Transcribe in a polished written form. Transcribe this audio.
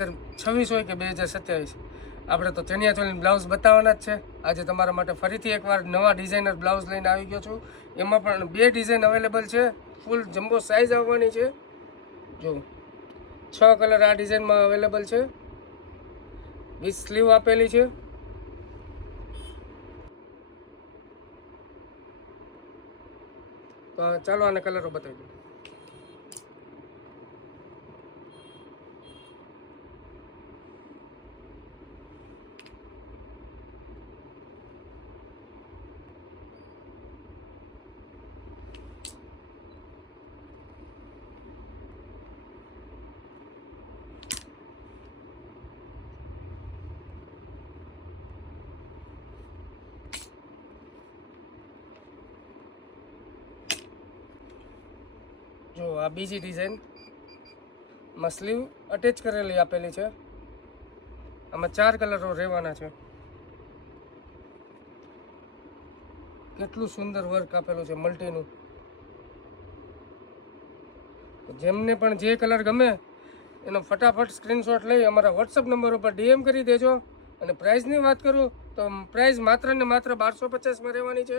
2026 હોય કે 2027, આપણે તો ચણિયા ચોલીની બ્લાઉઝ બતાવવાના જ છે. આજે તમારા માટે ફરીથી એકવાર નવા ડિઝાઇનર બ્લાઉઝ લઈને આવી ગયો છું. એમાં પણ 2 ડિઝાઇન અવેલેબલ છે. ફૂલ જમ્બો સાઇઝ આવવાની છે. જો 6 કલર આ ડિઝાઇનમાં અવેલેબલ છે. વિથ સ્લીવ આપેલી છે. તો ચાલો આને કલરો બતાવી દઉં. જો આ બીજી ડિઝાઇન માં સ્લીવ અટેચ કરેલી આપેલી છે. આમાં 4 કલરો રહેવાના છે. કેટલું સુંદર વર્ક આપેલું છે મલ્ટીનું. જેમને પણ જે કલર ગમે એનો ફટાફટ સ્ક્રીનશોટ લઈ અમારા વોટ્સઅપ નંબર ઉપર DM કરી દેજો. અને પ્રાઇસની વાત કરું તો પ્રાઇસ માત્ર ને માત્ર 1250માં રહેવાની છે.